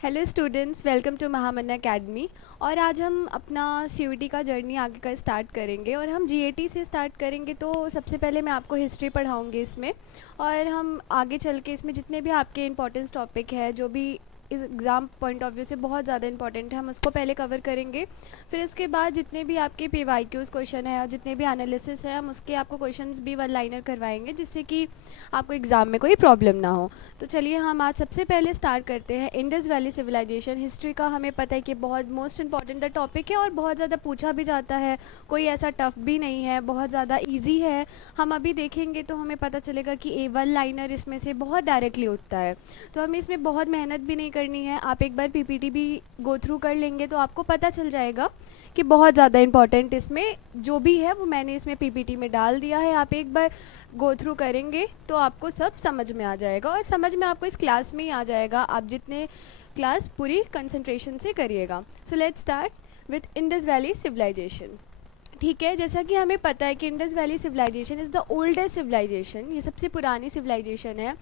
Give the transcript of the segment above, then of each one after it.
Hello students, welcome to Mahamanna academy. और आज हम अपना सीयूईटी का जर्नी आगे का स्टार्ट करेंगे और हम जीएटी से स्टार्ट करेंगे। तो सबसे पहले मैं आपको हिस्ट्री पढ़ाऊंगी इसमें, और हम आगे चल के इसमें जितने भी आपके इंपॉर्टेंस टॉपिक है जो भी इस एग्ज़ाम पॉइंट ऑफ व्यू से बहुत ज़्यादा इंपॉर्टेंट है, हम उसको पहले कवर करेंगे। फिर उसके बाद जितने भी आपके पीवाईक्यूज़ क्वेश्चन है और जितने भी एनालिसिस है, हम उसके आपको क्वेश्चंस भी वन लाइनर करवाएंगे, जिससे कि आपको एग्ज़ाम में कोई प्रॉब्लम ना हो। तो चलिए हम आज सबसे पहले स्टार्ट करते हैं इंडस वैली सिविलाइजेशन। हिस्ट्री का हमें पता है कि बहुत मोस्ट इंपॉर्टेंट टॉपिक है और बहुत ज़्यादा पूछा भी जाता है, कोई ऐसा टफ भी नहीं है, बहुत ज़्यादा इजी है। हम अभी देखेंगे तो हमें पता चलेगा कि ए वन लाइनर इसमें से बहुत डायरेक्टली उठता है, तो हमें इसमें बहुत मेहनत भी नहीं करनी है। आप एक बार पीपीटी भी गो थ्रू कर लेंगे तो आपको पता चल जाएगा कि बहुत ज़्यादा इंपॉर्टेंट इसमें जो भी है वो मैंने इसमें पीपीटी में डाल दिया है। आप एक बार गो थ्रू करेंगे तो आपको सब समझ में आ जाएगा, और समझ में आपको इस क्लास में ही आ जाएगा, आप जितने क्लास पूरी कंसंट्रेशन से करिएगा। So let's start with Indus valley civilisation. ठीक है, जैसा कि हमें पता है कि Indus valley civilisation is the oldest civilisation, ये सबसे पुरानी सिविलाइजेशन है।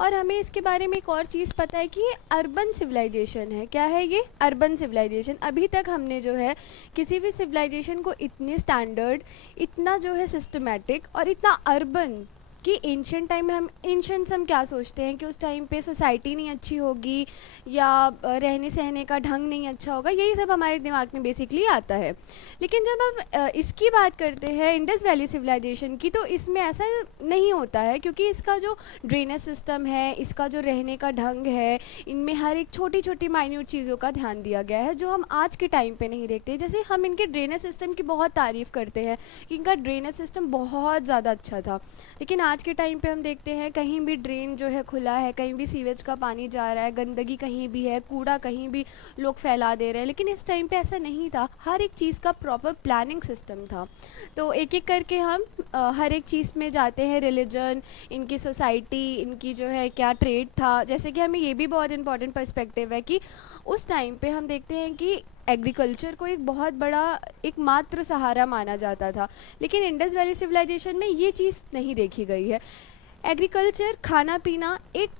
और हमें इसके बारे में एक और चीज़ पता है कि ये अर्बन सिविलाइजेशन है। क्या है ये? Urban civilisation. अभी तक हमने जो है किसी भी सिविलाइजेशन को इतनी स्टैंडर्ड, इतना जो है सिस्टमेटिक और इतना अर्बन, कि एंशियंट टाइम में हम क्या सोचते हैं कि उस टाइम पे सोसाइटी नहीं अच्छी होगी या रहने सहने का ढंग नहीं अच्छा होगा, यही सब हमारे दिमाग में बेसिकली आता है। लेकिन जब हम इसकी बात करते हैं इंडस वैली सिविलाइजेशन की, तो इसमें ऐसा नहीं होता है, क्योंकि इसका जो ड्रेनेज सिस्टम है, इसका जो रहने का ढंग है, इनमें हर एक छोटी छोटी माइन्यूट चीज़ों का ध्यान दिया गया है जो हम आज के टाइम पे नहीं देखते। जैसे हम इनके ड्रेनेज सिस्टम की बहुत तारीफ़ करते हैं कि इनका ड्रेनेज सिस्टम बहुत ज़्यादा अच्छा था, लेकिन आज के टाइम पे हम देखते हैं कहीं भी ड्रेन जो है खुला है, कहीं भी सीवेज का पानी जा रहा है, गंदगी कहीं भी है, कूड़ा कहीं भी लोग फैला दे रहे हैं। लेकिन इस टाइम पे ऐसा नहीं था, हर एक चीज़ का प्रॉपर प्लानिंग सिस्टम था। तो एक एक करके हम हर एक चीज़ में जाते हैं। रिलीजन, इनकी सोसाइटी, इनकी जो है क्या ट्रेड था। जैसे कि हमें ये भी बहुत इंपॉर्टेंट पर्सपेक्टिव है कि उस टाइम पे हम देखते हैं कि एग्रीकल्चर को एक बहुत बड़ा एकमात्र सहारा माना जाता था, लेकिन इंडस वैली सिविलाइजेशन में ये चीज़ नहीं देखी गई है। एग्रीकल्चर, खाना पीना एक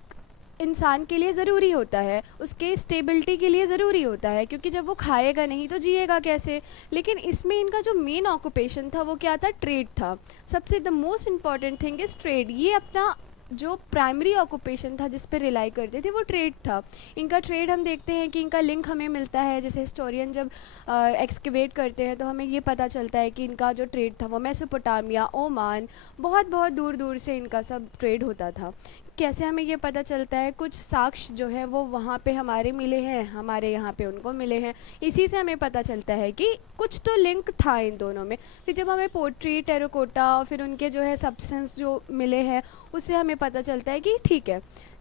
इंसान के लिए ज़रूरी होता है, उसके स्टेबिलिटी के लिए ज़रूरी होता है, क्योंकि जब वो खाएगा नहीं तो जिएगा कैसे। लेकिन इसमें इनका जो मेन ऑक्यूपेशन था वो क्या था? ट्रेड था। सबसे the most important thing is trade. ये अपना जो प्राइमरी ऑक्यूपेशन था जिस पे रिलाई करते थे वो ट्रेड था। इनका ट्रेड हम देखते हैं कि इनका लिंक हमें मिलता है, जैसे हिस्टोरियन जब एक्सकेवेट करते हैं तो हमें ये पता चलता है कि इनका जो ट्रेड था वो मेसोपोटामिया, ओमान, बहुत बहुत दूर दूर से इनका सब ट्रेड होता था। कैसे हमें ये पता चलता है? कुछ साक्ष्य जो है वो वहाँ पे हमारे मिले हैं, हमारे यहाँ पे उनको मिले हैं, इसी से हमें पता चलता है कि कुछ तो लिंक था इन दोनों में। फिर जब हमें पोट्री, टेराकोटा और फिर उनके जो है सब्सटेंस जो मिले हैं, उससे हमें पता चलता है कि ठीक है,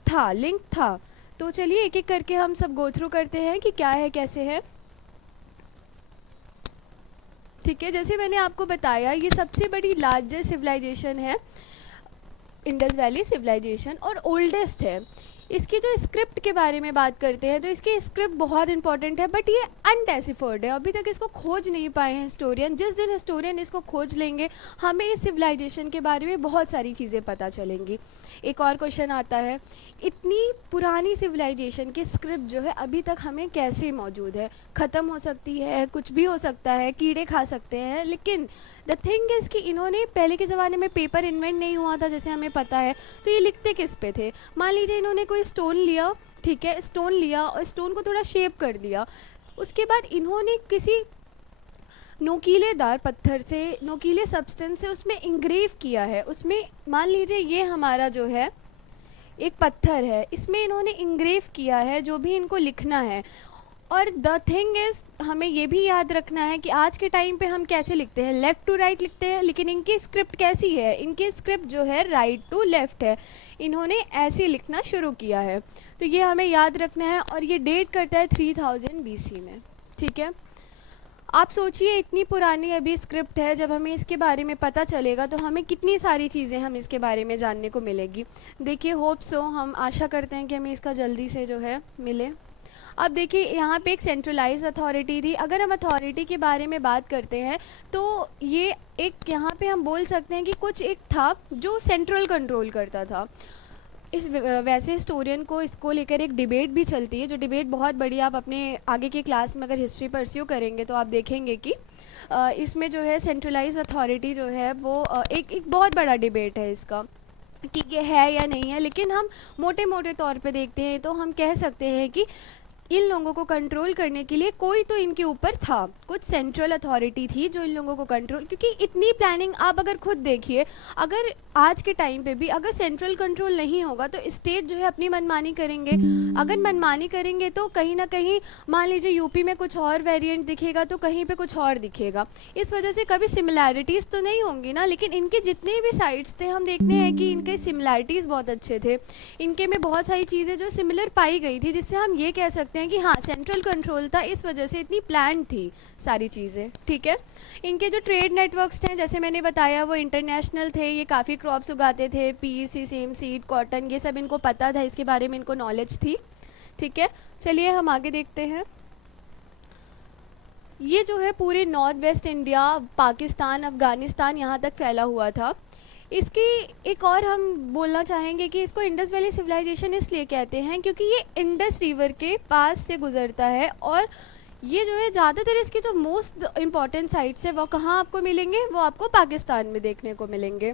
था, लिंक था। तो चलिए एक एक करके हम सब गो थ्रू करते हैं कि क्या है, कैसे है। ठीक है, जैसे मैंने आपको बताया, ये सबसे बड़ी लार्जेस्ट सिविलाइजेशन है इंडस वैली सिविलाइजेशन, और ओल्डेस्ट है। इसकी जो स्क्रिप्ट के बारे में बात करते हैं तो इसकी स्क्रिप्ट बहुत इंपॉर्टेंट है, बट ये अनडेसिफर्ड है। अभी तक इसको खोज नहीं पाए हैं हिस्टोरियन। जिस दिन हिस्टोरियन इसको खोज लेंगे, हमें इस सिविलाइजेशन के बारे में बहुत सारी चीज़ें पता चलेंगी। एक और क्वेश्चन आता है, इतनी पुरानी सिविलाइजेशन की स्क्रिप्ट जो है अभी तक हमें कैसे मौजूद है? ख़त्म हो सकती है, कुछ भी हो सकता है, कीड़े खा सकते हैं, लेकिन द थिंग इज़ कि इन्होंने, पहले के ज़माने में पेपर इन्वेंट नहीं हुआ था जैसे हमें पता है, तो ये लिखते किस पे थे? मान लीजिए इन्होंने कोई स्टोन लिया, ठीक है, स्टोन लिया और स्टोन को थोड़ा शेप कर दिया, उसके बाद इन्होंने किसी नोकीलेदार पत्थर से, नोकीले सब्सटेंस से उसमें इंग्रेव किया है। उसमें मान लीजिए ये हमारा जो है एक पत्थर है, इसमें इन्होंने इंग्रेव किया है जो भी इनको लिखना है। और द थिंग इज़, हमें ये भी याद रखना है कि आज के टाइम पे हम कैसे लिखते हैं, लेफ़्ट टू राइट लिखते हैं, लेकिन इनकी स्क्रिप्ट कैसी है? इनकी स्क्रिप्ट जो है राइट टू लेफ़्ट है। इन्होंने ऐसे लिखना शुरू किया है, तो ये हमें याद रखना है। और ये डेट करता है 3000 BC में। ठीक है, आप सोचिए इतनी पुरानी अभी स्क्रिप्ट है, जब हमें इसके बारे में पता चलेगा तो हमें कितनी सारी चीज़ें हम इसके बारे में जानने को मिलेगी। देखिए, होप सो, हम आशा करते हैं कि हमें इसका जल्दी से जो है मिले। अब देखिए, यहाँ पे एक सेंट्रलाइज अथॉरिटी थी। अगर हम अथॉरिटी के बारे में बात करते हैं तो ये एक, यहाँ पे हम बोल सकते हैं कि कुछ एक था जो सेंट्रल कंट्रोल करता था। वैसे हिस्टोरियन को इसको लेकर एक डिबेट भी चलती है, जो डिबेट बहुत बड़ी, आप अपने आगे की क्लास में अगर हिस्ट्री परस्यू करेंगे तो आप देखेंगे कि इसमें जो है सेंट्रलाइज अथॉरिटी जो है वो एक बहुत बड़ा डिबेट है इसका कि ये है या नहीं है। लेकिन हम मोटे मोटे तौर पे देखते हैं तो हम कह सकते हैं कि इन लोगों को कंट्रोल करने के लिए कोई तो इनके ऊपर था, कुछ सेंट्रल अथॉरिटी थी जो इन लोगों को कंट्रोल, क्योंकि इतनी प्लानिंग आप अगर खुद देखिए, अगर आज के टाइम पे भी अगर सेंट्रल कंट्रोल नहीं होगा तो स्टेट जो है अपनी मनमानी करेंगे। अगर मनमानी करेंगे तो कहीं ना कहीं मान लीजिए यूपी में कुछ और वेरिएंट दिखेगा तो कहीं पे कुछ और दिखेगा। इस वजह से कभी सिमिलैरिटीज़ तो नहीं होंगी ना, लेकिन इनके जितने भी साइड्स थे हम देखते हैं कि इनके सिमिलैरिटीज़ बहुत अच्छे थे। इनके में बहुत सारी चीज़ें जो सिमिलर पाई गई थी, जिससे हम ये कह सकते हैं कि हाँ सेंट्रल कंट्रोल था, इस वजह से इतनी प्लान थी सारी चीज़ें। ठीक है, इनके जो ट्रेड नेटवर्क्स थे जैसे मैंने बताया वो इंटरनेशनल थे। ये काफ़ी क्रॉप्स उगाते थे, पीईसी, सेम सीड, कॉटन, ये सब इनको पता था, इसके बारे में इनको नॉलेज थी। ठीक है, चलिए हम आगे देखते हैं। ये जो है पूरे north west India, Pakistan, Afghanistan यहाँ तक फैला हुआ था। इसकी एक और हम बोलना चाहेंगे कि इसको इंडस वैली सिविलाइजेशन इसलिए कहते हैं क्योंकि ये इंडस रिवर के पास से गुजरता है, और ये जो है ज़्यादातर इसके जो मोस्ट इम्पॉर्टेंट साइट्स है वो कहाँ आपको मिलेंगे, वो आपको पाकिस्तान में देखने को मिलेंगे।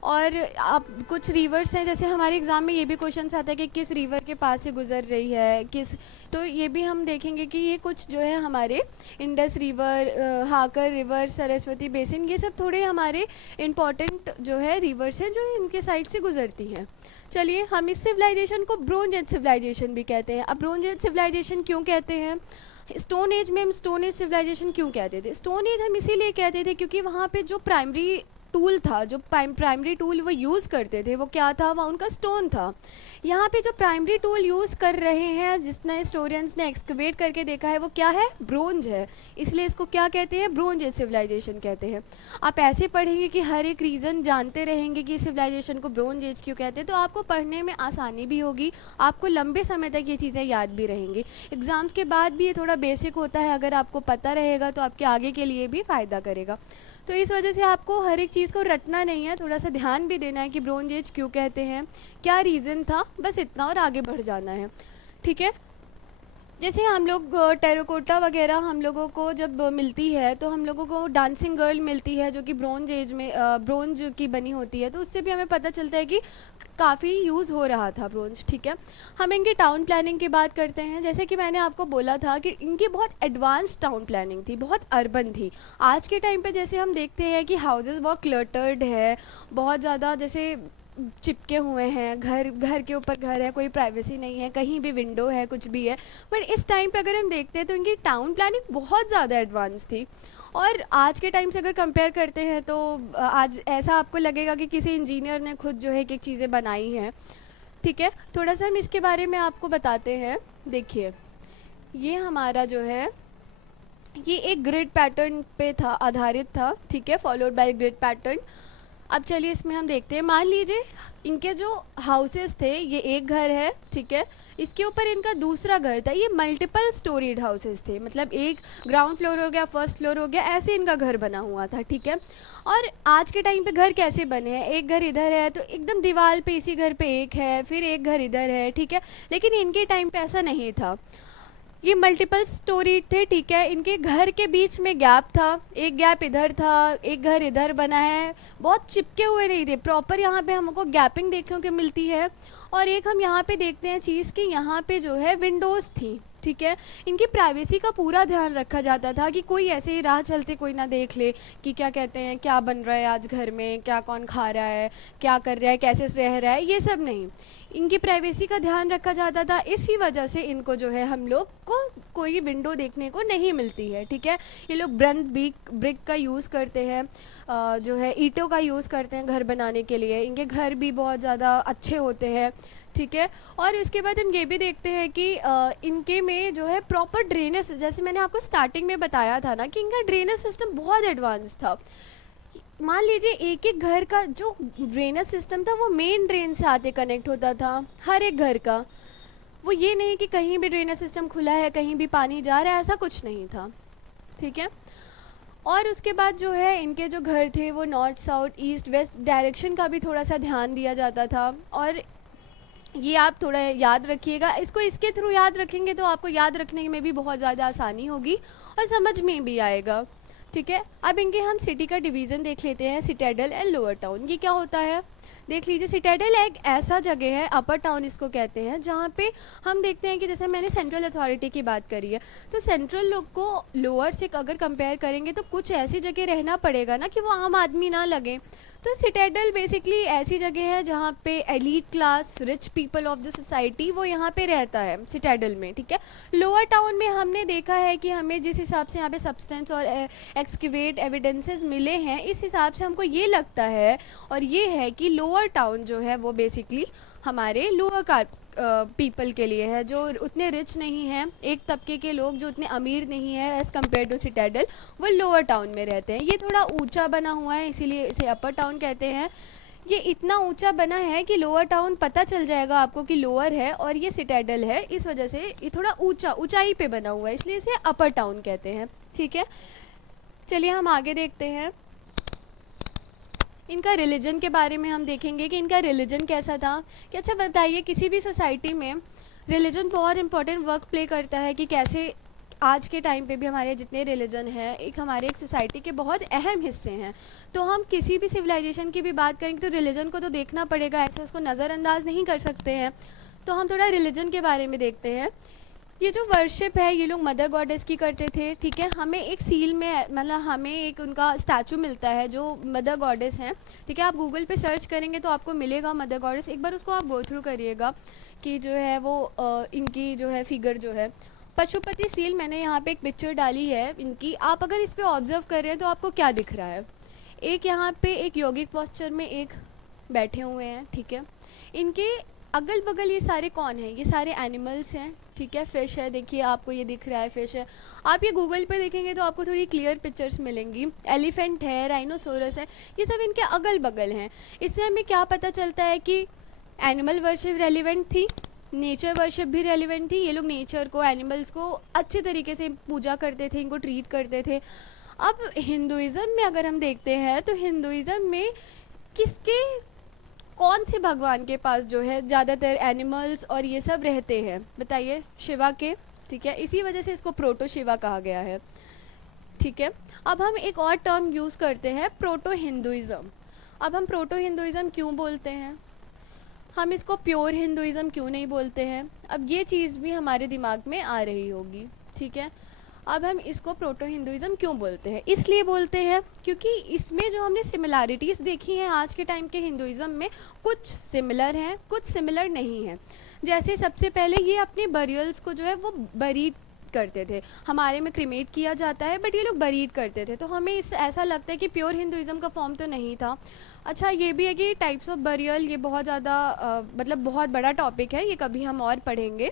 और आप कुछ रिवर्स हैं, जैसे हमारे एग्ज़ाम में ये भी क्वेश्चन आता है कि किस रिवर के पास से गुजर रही है किस, तो ये भी हम देखेंगे कि ये कुछ जो है हमारे Indus river, Hakra river, Saraswati basin, ये सब थोड़े हमारे इम्पॉर्टेंट जो है रिवर्स हैं जो इनके साइड से गुजरती हैं। चलिए, हम इस सिविलाइजेशन को ब्रोंज एज सिविलाइजेशन भी कहते हैं। अब ब्रोंज एज सिविलाइजेशन क्यों कहते हैं? स्टोन एज में हम स्टोन एज सिविलाइजेशन क्यों कहते थे? स्टोन एज हम इसीलिए कहते थे क्योंकि वहाँ पे जो प्राइमरी टूल था, जो प्राइमरी टूल वो यूज़ करते थे वो क्या था, वह उनका स्टोन था। यहाँ पे जो प्राइमरी टूल यूज़ कर रहे हैं, जिसने हिस्टोरियंस ने एक्सकवेट करके देखा है, वो क्या है, ब्रोंज है। इसलिए इसको क्या कहते हैं, ब्रोंज एज सिविलाइजेशन कहते हैं। आप ऐसे पढ़ेंगे कि हर एक रीज़न जानते रहेंगे कि सिविलाइजेशन को ब्रोंज एज क्यों कहते हैं, तो आपको पढ़ने में आसानी भी होगी, आपको लंबे समय तक ये चीज़ें याद भी रहेंगी। एग्ज़ाम्स के बाद भी ये थोड़ा बेसिक होता है, अगर आपको पता रहेगा तो आपके आगे के लिए भी फ़ायदा करेगा। तो इस वजह से आपको हर एक चीज़ को रटना नहीं है, थोड़ा सा ध्यान भी देना है कि ब्रोंज एज क्यों कहते हैं, क्या रीज़न था, बस इतना, और आगे बढ़ जाना है। ठीक है, जैसे हम लोग टेराकोटा वगैरह हम लोगों को जब मिलती है तो हम लोगों को डांसिंग गर्ल मिलती है जो कि ब्रोंज एज में ब्रोंज की बनी होती है, तो उससे भी हमें पता चलता है कि काफ़ी यूज़ हो रहा था ब्रोंज। ठीक है, हम इनकी टाउन प्लानिंग की बात करते हैं। जैसे कि मैंने आपको बोला था कि इनकी बहुत एडवांस टाउन प्लानिंग थी, बहुत अर्बन थी। आज के टाइम पे जैसे हम देखते हैं कि हाउसेस बहुत क्लटर्ड है, बहुत ज़्यादा जैसे चिपके हुए हैं, घर घर के ऊपर घर है, कोई प्राइवेसी नहीं है, कहीं भी विंडो है, कुछ भी है। बट इस टाइम पे अगर हम देखते हैं तो इनकी टाउन प्लानिंग बहुत ज़्यादा एडवांस थी, और आज के टाइम से अगर कंपेयर करते हैं तो आज ऐसा आपको लगेगा कि किसी इंजीनियर ने खुद जो है एक चीज़ें बनाई हैं। ठीक है, थोड़ा सा हम इसके बारे में आपको बताते हैं। देखिए, ये हमारा जो है ये एक ग्रिड पैटर्न पे था, आधारित था। ठीक है, फॉलोड बाय ग्रिड पैटर्न। अब चलिए इसमें हम देखते हैं, मान लीजिए इनके जो हाउसेस थे, ये एक घर है, ठीक है, इसके ऊपर इनका दूसरा घर था। ये मल्टीपल स्टोरीड हाउसेस थे, मतलब एक ग्राउंड फ्लोर हो गया, फर्स्ट फ्लोर हो गया, ऐसे इनका घर बना हुआ था। ठीक है, और आज के टाइम पे घर कैसे बने हैं, एक घर इधर है तो एकदम दीवार पे इसी घर पे एक है, फिर एक घर इधर है। ठीक है, लेकिन इनके टाइम पे ऐसा नहीं था, ये मल्टीपल स्टोरी थे। ठीक है, इनके घर के बीच में गैप था, एक गैप इधर था, एक घर इधर बना है, बहुत चिपके हुए नहीं थे प्रॉपर। यहाँ पे हमको गैपिंग देखने को मिलती है। और एक हम यहाँ पे देखते हैं चीज़ कि यहाँ पे जो है विंडोज़ थी। ठीक है, इनकी प्राइवेसी का पूरा ध्यान रखा जाता था कि कोई ऐसे ही राह चलते कोई ना देख ले कि क्या कहते हैं, क्या बन रहा है आज घर में, क्या कौन खा रहा है, क्या कर रहा है, कैसे रह रहा है, ये सब नहीं। इनकी प्राइवेसी का ध्यान रखा जाता था, इसी वजह से इनको जो है हम लोग को कोई विंडो देखने को नहीं मिलती है। ठीक है, ये लोग ब्रिक का यूज़ करते हैं, जो है ईंटों का यूज़ करते हैं घर बनाने के लिए। इनके घर भी बहुत ज़्यादा अच्छे होते हैं। ठीक है, और इसके बाद हम ये भी देखते हैं कि इनके में जो है प्रॉपर ड्रेनेज, जैसे मैंने आपको स्टार्टिंग में बताया था ना कि इनका ड्रेनेज सिस्टम बहुत एडवांस था। मान लीजिए एक एक घर का जो ड्रेनेज सिस्टम था वो मेन ड्रेन से आते कनेक्ट होता था हर एक घर का। वो ये नहीं कि कहीं भी ड्रेनेज सिस्टम खुला है, कहीं भी पानी जा रहा है, ऐसा कुछ नहीं था। ठीक है, और उसके बाद जो है इनके जो घर थे वो north south east west direction का भी थोड़ा सा ध्यान दिया जाता था। और ये आप थोड़ा याद रखिएगा, इसको इसके थ्रू याद रखेंगे तो आपको याद रखने में भी बहुत ज़्यादा आसानी होगी और समझ में भी आएगा। ठीक है, अब इनके हम सिटी का डिवीज़न देख लेते हैं, सिटाडेल एंड लोअर टाउन। ये क्या होता है देख लीजिए। सिटाडेल एक ऐसा जगह है, अपर टाउन इसको कहते हैं, जहाँ पे हम देखते हैं कि जैसे मैंने सेंट्रल अथॉरिटी की बात करी है, तो सेंट्रल लोग को लोअर से अगर कंपेयर करेंगे तो कुछ ऐसी जगह रहना पड़ेगा ना कि वो आम आदमी ना लगे। तो सिटाडेल बेसिकली ऐसी जगह है जहाँ पे elite class, rich people of the society वो यहाँ पे रहता है सिटाडेल में। ठीक है, लोअर टाउन में हमने देखा है कि हमें जिस हिसाब से यहाँ पे सब्सटेंस और एक्सकेवेट एविडेंसेस मिले हैं, इस हिसाब से हमको ये लगता है और ये है कि लोअर टाउन जो है वो बेसिकली हमारे लोअर कार पीपल के लिए है, जो उतने रिच नहीं हैं, एक तबके के लोग जो उतने अमीर नहीं है एज़ कम्पेयर टू सिटाडेल, वो लोअर टाउन में रहते हैं। ये थोड़ा ऊंचा बना हुआ है इसीलिए इसे अपर टाउन कहते हैं। ये इतना ऊंचा बना है कि लोअर टाउन पता चल जाएगा आपको कि लोअर है और ये सिटाडेल है, इस वजह से ये थोड़ा ऊंचाई पे बना हुआ है, इसलिए इसे अपर टाउन कहते हैं। ठीक है, चलिए हम आगे देखते हैं। इनका रिलीजन के बारे में हम देखेंगे कि इनका रिलीजन कैसा था। कि अच्छा बताइए, किसी भी सोसाइटी में रिलीजन बहुत इंपॉर्टेंट वर्क प्ले करता है कि कैसे आज के टाइम पे भी हमारे जितने रिलीजन हैं एक हमारे एक सोसाइटी के बहुत अहम हिस्से हैं। तो हम किसी भी सिविलाइजेशन की भी बात करेंगे तो रिलीजन को तो देखना पड़ेगा, ऐसे उसको नज़रअंदाज नहीं कर सकते हैं। तो हम थोड़ा रिलीजन के बारे में देखते हैं। ये जो वर्शिप है ये लोग मदर गॉडेस की करते थे। ठीक है, हमें एक सील में मतलब हमें एक उनका स्टैचू मिलता है जो मदर गॉडेस हैं। ठीक है, आप गूगल पे सर्च करेंगे तो आपको मिलेगा मदर गॉडेस, एक बार उसको आप गो थ्रू करिएगा कि जो है वो इनकी जो है फिगर जो है पशुपति सील, मैंने यहाँ पे एक पिक्चर डाली है इनकी। आप अगर इस पर ऑब्जर्व कर रहे हैं तो आपको क्या दिख रहा है, एक यहाँ पे एक योगिक पोस्चर में एक बैठे हुए हैं। ठीक है, इनके अगल बगल ये सारे कौन हैं, ये सारे एनिमल्स हैं। ठीक है, फ़िश है, देखिए आपको ये दिख रहा है फ़िश है। आप ये गूगल पे देखेंगे तो आपको थोड़ी क्लियर पिक्चर्स मिलेंगी। एलिफेंट है, राइनोसोरस है, ये सब इनके अगल बगल हैं। इससे हमें क्या पता चलता है कि एनिमल वर्शिप रेलिवेंट थी, नेचर वर्शिप भी रेलिवेंट थी। ये लोग नेचर को, एनिमल्स को अच्छे तरीके से पूजा करते थे, इनको ट्रीट करते थे। अब हिंदुज़म में अगर हम देखते हैं तो हिंदुज़म में किसके कौन से भगवान के पास जो है ज़्यादातर एनिमल्स और ये सब रहते हैं, बताइए? शिवा के। ठीक है, इसी वजह से इसको प्रोटो शिवा कहा गया है। ठीक है, अब हम एक और टर्म यूज़ करते हैं, प्रोटो हिंदुइज़म। अब हम प्रोटो हिंदुइज़म क्यों बोलते हैं, हम इसको प्योर हिंदुइज़म क्यों नहीं बोलते हैं, अब ये चीज़ भी हमारे दिमाग में आ रही होगी। ठीक है, अब हम इसको प्रोटो हिंदुइज़म क्यों बोलते हैं, इसलिए बोलते हैं क्योंकि इसमें जो हमने सिमिलैरिटीज़ देखी हैं आज के टाइम के हिंदुइज़म में, कुछ सिमिलर हैं कुछ सिमिलर नहीं हैं। जैसे सबसे पहले ये अपने बरियल्स को जो है वो बरीड करते थे, हमारे में क्रिमेट किया जाता है बट ये लोग बरीड करते थे, तो हमें इस ऐसा लगता है कि प्योर हिंदुइज़म का फॉर्म तो नहीं था। अच्छा, ये भी है कि टाइप्स ऑफ बरियल ये बहुत ज़्यादा मतलब बहुत बड़ा टॉपिक है, ये कभी हम और पढ़ेंगे।